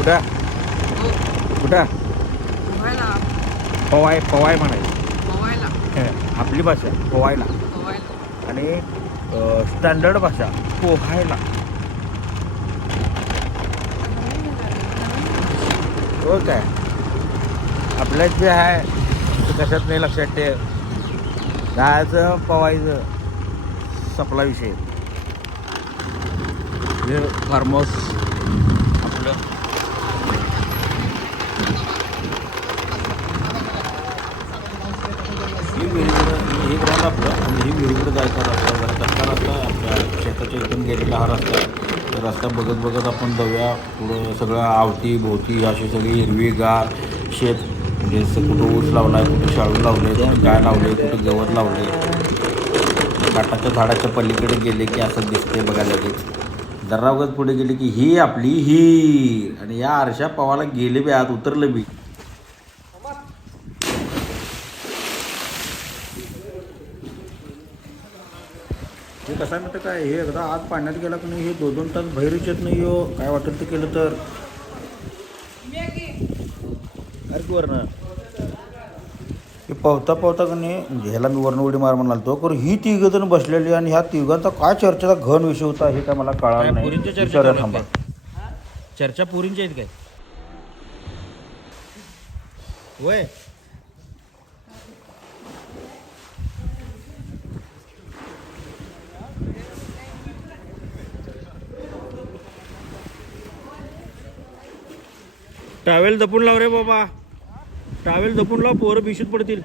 कुठं? कुठं? पवाय पवाय म्हणायचं. आपली भाषा पोवायला आणि स्टँडर्ड भाषा पोहायला. हो काय? आपल्यात जे आहे ते कशात नाही लक्षात ठेव. जायचं पवायचं सपला विषय. फार्म हाऊस आपलं ही विहिरीकडं हे ग्राउंड आपलं. आणि ही विहिरीकडे जायचा रस्ता जरा कच्चा रस्ता आहे आपल्या शेताच्या इथून गेलेला हा रस्ता आहे. तर रस्ता बघत बघत आपण जाऊया पुढं सगळं आवती भोवती अशी सगळी हिरवीगार शेत. म्हणजे असं कुठं ऊस लावला आहे कुठं शाळू लावले कुठं काय लावले कुठं गवत लावले. काटाच्या झाडाच्या पलीकडे गेले की असं दिसते बघायला लगेच. दररावगत पुढे गेले की ही आपली ही आणि या आरशा पवाला गेले बी आत उतरलं बी हे कसं आहे माहिती काय? हे एकदा आत पाण्यात गेला की नाही हे दोन दोन तास बाहेरच येत नाही हो. काय वाटेल ते केलं तर. अरे हे पोहता पोहता का नाही ह्याला मी वर्ण उडी मार म्हणाल तो कारण ही तिघ जण बसलेली आणि ह्या तिघांचा काय चर्चेचा घन विषय होता हे काय मला कळालं नाही. चर्चा विचारा थांबा. चर्चा पुरींच्या आहेत काय? वय ट्रॅव्हल जपून लाव रे बाबा. ट्रॅव्हल जपून लाव पोरं बिशीत पडतील.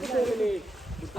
डोक्याला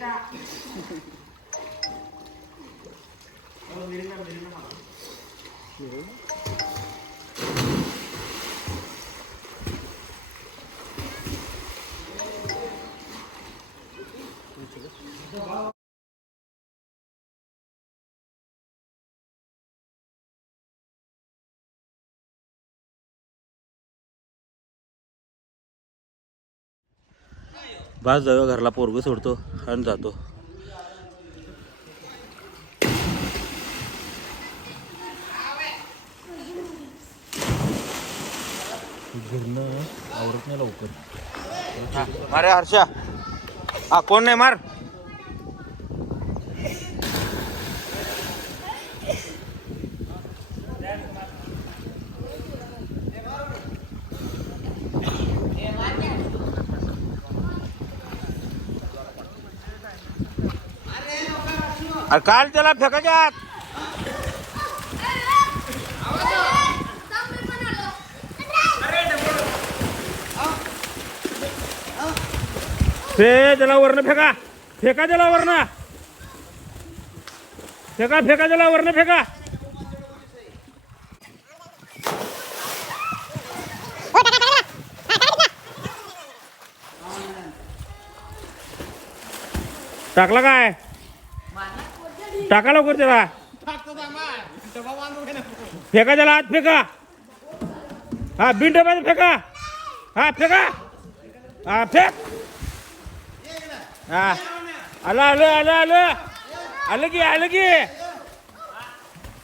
வேண்டாம் बस जाऊया घरला पोरग सोडतो आणि जातो. आवरत नाही लवकर. मारे हर्षा. हा कोण नाही मार? अरे काल त्याला फेकायच्या आत ते त्याला वरनं फेका. फेका त्याला वरण फेका फेका त्याला वरनं फेका. टाकला काय? टाका लवकर त्याला. फेका त्याला आत फेका. हा बिन डब्यात फेका. हा फेका. हा फेक. हा. आलं आलं आलं आलं. आलं की आलं की.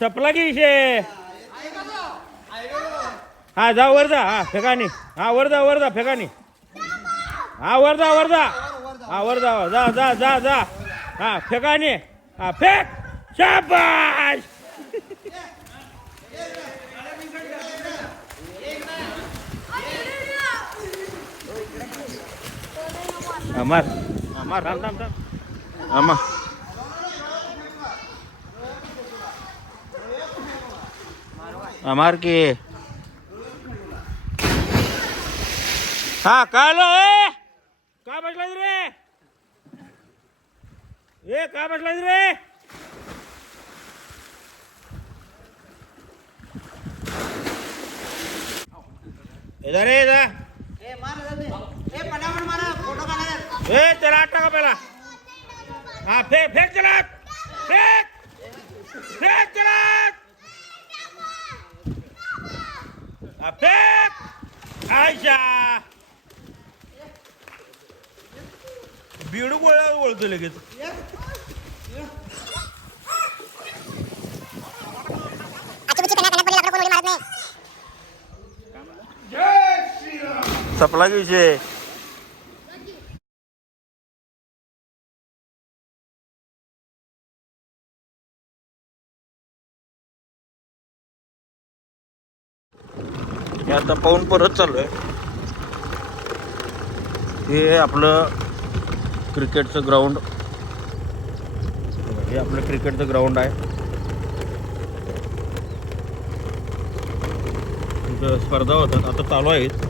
सपला की शे हा जा वर जा. हा फेकानी हा वर जा वर जा फेकानी हा वर जा वर जा. हा वर जा जा जा जा जा. हा फेकानी हा फेक शाबाश! अमर अमर. थांब थांब थांब. अमर अमर की. हा काय लो ए! काय म्हटलं रे? ए का बसलाय रे? इधर ये इधर ए त्याला आठ टाका पहिला. हा फेक फेक चला. फेक. फेक चला. हा फेक. आयशा. बिडू गोळ्या वळतो लगेच. सपला की विषय. हे आता पाहून परत चालू आहे. हे आपलं क्रिकेटचं ग्राउंड. हे आपलं क्रिकेटचं ग्राउंड आहे. इथं स्पर्धा होतात. आता चालू आहेत.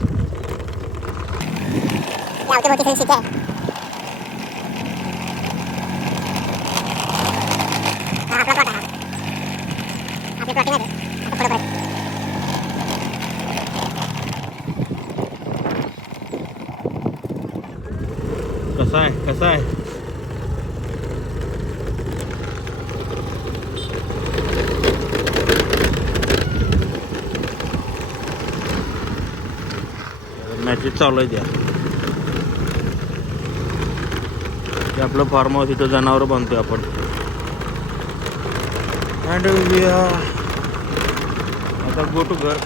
कसा आहे? कसा आहे? मॅचेस चालू आहे त्या आपलं फार्म हाऊस इथं जनावर बांधतोय आपण. अँड आता गो टू घर.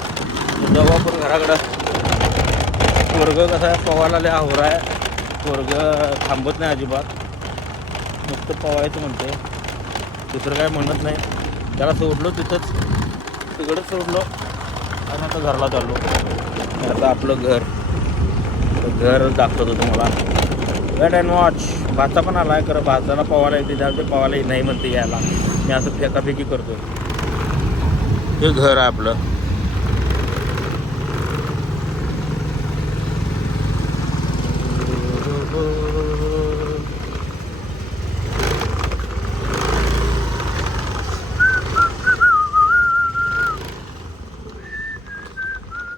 जाऊ आपण घराकडं. पोरग कसा आहे? पवायला आवरा आहे. पोरग थांबत नाही अजिबात. नुसतं पवायचं म्हणते. दुसरं काय म्हणत नाही. त्याला सोडलो तिथंच. तिकडंच सोडलो. आणि आता घरला चाललो. आता आपलं घर. घर दाखवतो तुम्हाला वेट अँड वॉच भाचा पण आला आहे खरं भाचाला पवायला येते. त्यामुळे पवायला नाही म्हणते यायला. मी असं फेकाफेकी करतो हे घर आहे आपलं.